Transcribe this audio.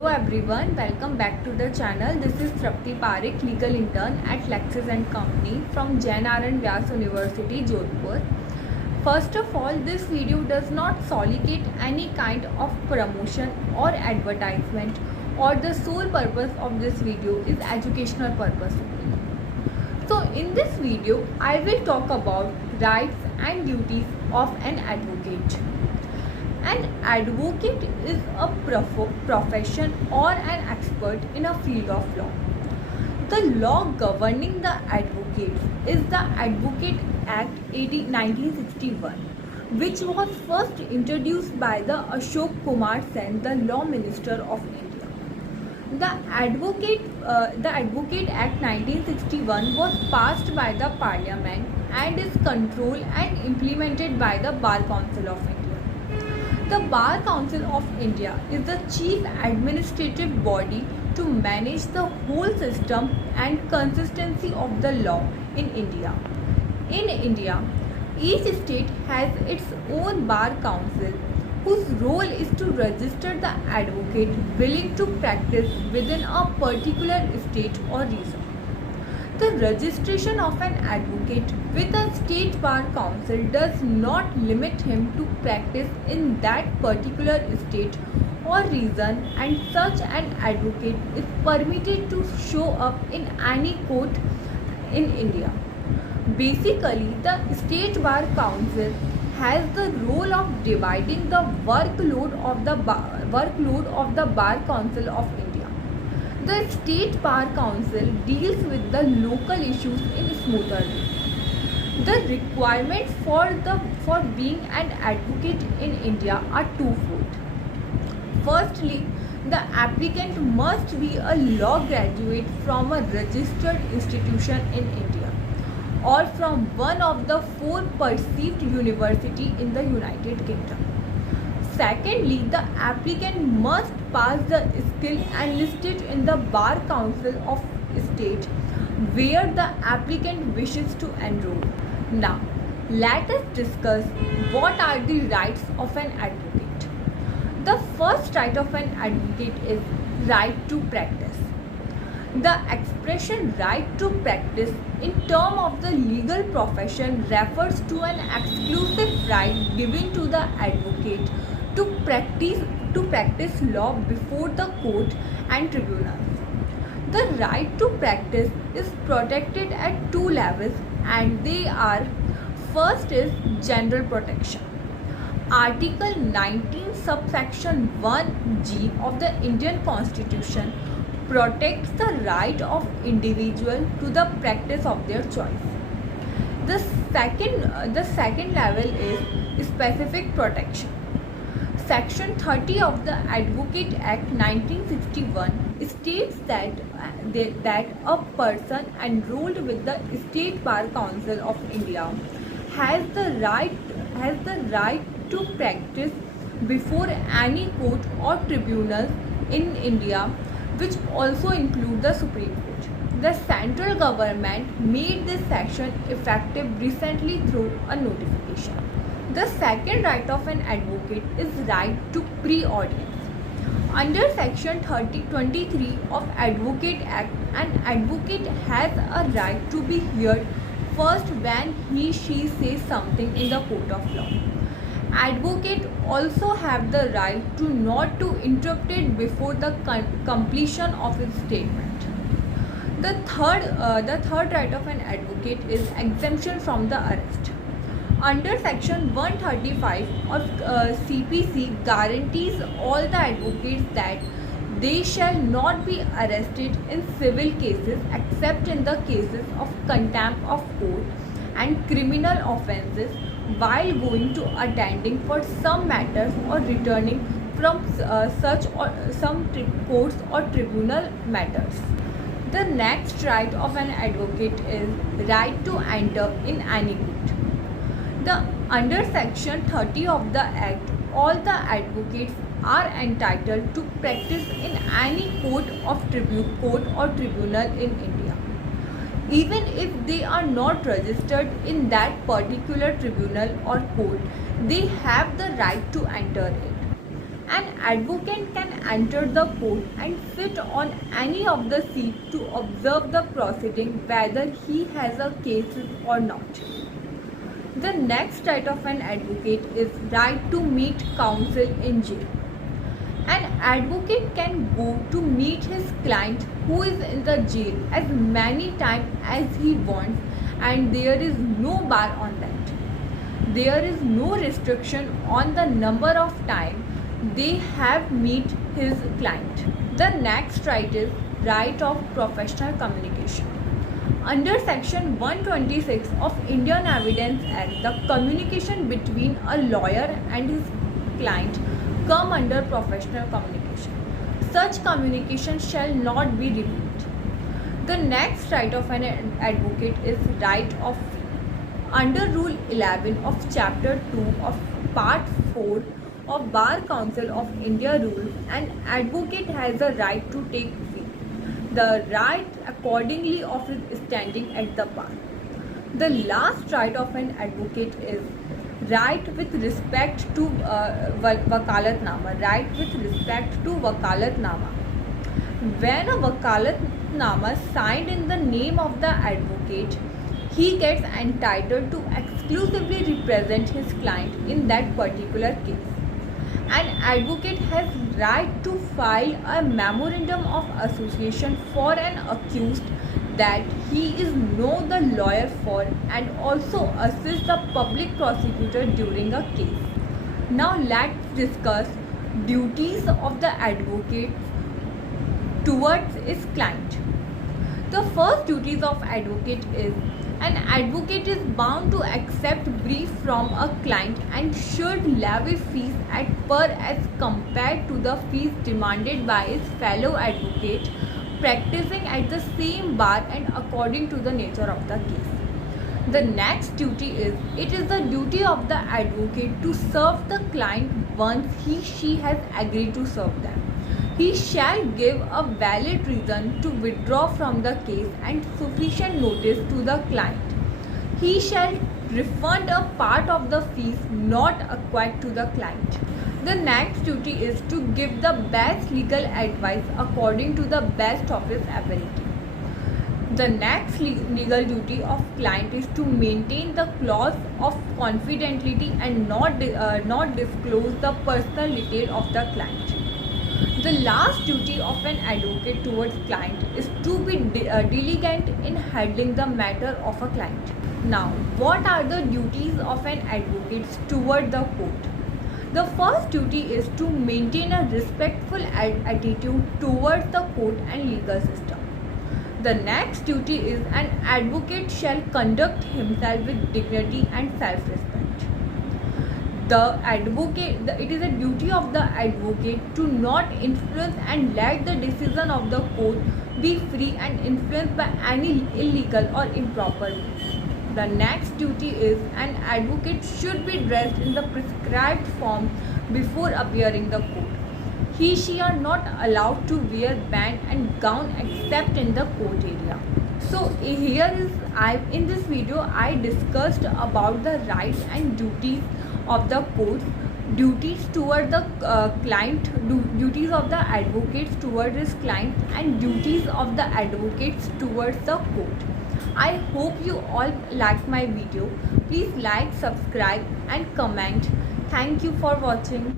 Hello everyone, welcome back to the channel. This is Trapti Parekh, legal intern at Lexis and Company from Jain Anand Vyas University, Jodhpur. First of all, this video does not solicit any kind of promotion or advertisement, or the sole purpose of this video is educational purpose only. So in this video, I will talk about rights and duties of an advocate. An advocate is a profession or an expert in a field of law. The law governing the advocates is the Advocate Act 1961, which was first introduced by the Ashok Kumar Sen, the Law Minister of India. The Advocate Act 1961 was passed by the Parliament and is controlled and implemented by the Bar Council of India. The Bar Council of India is the chief administrative body to manage the whole system and consistency of the law in India. In India, each state has its own Bar Council, whose role is to register the advocate willing to practice within a particular state or region. The registration of an advocate with a state bar council does not limit him to practice in that particular state or region, and such an advocate is permitted to show up in any court in India. Basically, the state bar council has the role of dividing the workload of the bar council of India. The State Bar Council deals with the local issues in a smoother way. The requirements for being an advocate in India are twofold. Firstly, the applicant must be a law graduate from a registered institution in India or from one of the 4 perceived universities in the United Kingdom. Secondly, the applicant must pass the skill enlisted in the Bar Council of State where the applicant wishes to enroll. Now, let us discuss what are the rights of an advocate. The first right of an advocate is right to practice. The expression right to practice in terms of the legal profession refers to an exclusive right given to the advocate to practice law before the court and tribunals. The right to practice is protected at 2 levels, and they are: first is general protection. Article 19 subsection 1G of the Indian Constitution protects the right of individual to the practice of their choice. The second level is specific protection. Section 30 of the Advocate Act 1961 states that a person enrolled with the State Bar Council of India has the right to practice before any court or tribunal in India, which also include the Supreme Court. The central government made this section effective recently through a notification. The second right of an advocate is right to pre-audience. Under section 23 of Advocate Act, an advocate has a right to be heard first when she says something in the court of law. Advocate also have the right to not to interrupt it before the completion of his statement. The third right of an advocate is exemption from the arrest. Under section 135 of CPC guarantees all the advocates that they shall not be arrested in civil cases except in the cases of contempt of court and criminal offences while going to attending for some matters or returning from such or some courts or tribunal matters. The next right of an advocate is right to enter in any court. Under section 30 of the Act, all the advocates are entitled to practice in any court or tribunal in India. Even if they are not registered in that particular tribunal or court, they have the right to enter it. An advocate can enter the court and sit on any of the seats to observe the proceeding whether he has a case or not. The next right of an advocate is right to meet counsel in jail. An advocate can go to meet his client who is in the jail as many times as he wants, and there is no bar on that. There is no restriction on the number of times they have meet his client. The next right is right of professional communication. Under section 126 of Indian Evidence Act, the communication between a lawyer and his client come under professional communication. Such communication shall not be revealed. The next right of an advocate is right of fee. Under Rule 11 of Chapter 2 of Part 4 of Bar Council of India rules, an advocate has a right to take fee. The right accordingly of his standing at the bar. The last right of an advocate is right with respect to wakalatnama. Right with respect to wakalatnama. When a wakalatnama signed in the name of the advocate, he gets entitled to exclusively represent his client in that particular case. An advocate has right to file a memorandum of association for an accused that he is know the lawyer for, and also assist the public prosecutor during a case. Now let's discuss duties of the advocate towards his client. The first duties of advocate is an advocate is bound to accept brief from a client and should levy fees at per as compared to the fees demanded by his fellow advocate practicing at the same bar and according to the nature of the case. The next duty is, it is the duty of the advocate to serve the client once she has agreed to serve them. He shall give a valid reason to withdraw from the case and sufficient notice to the client. He shall refund a part of the fees not acquired to the client. The next duty is to give the best legal advice according to the best of his ability. The next legal duty of client is to maintain the clause of confidentiality and not disclose the personal detail of the client. The last duty of an advocate towards client is to be diligent in handling the matter of a client. Now, what are the duties of an advocate toward the court? The first duty is to maintain a respectful attitude towards the court and legal system. The next duty is an advocate shall conduct himself with dignity and self-respect. It is a duty of the advocate to not influence and let the decision of the court be free and influenced by any illegal or improper means. The next duty is an advocate should be dressed in the prescribed form before appearing the court. She are not allowed to wear band and gown except in the court area. So here is in this video I discussed about the rights and duties of the court, duties toward the client, duties of the advocates toward his client, and duties of the advocates towards the court. I hope you all liked my video. Please like, subscribe and comment. Thank you for watching.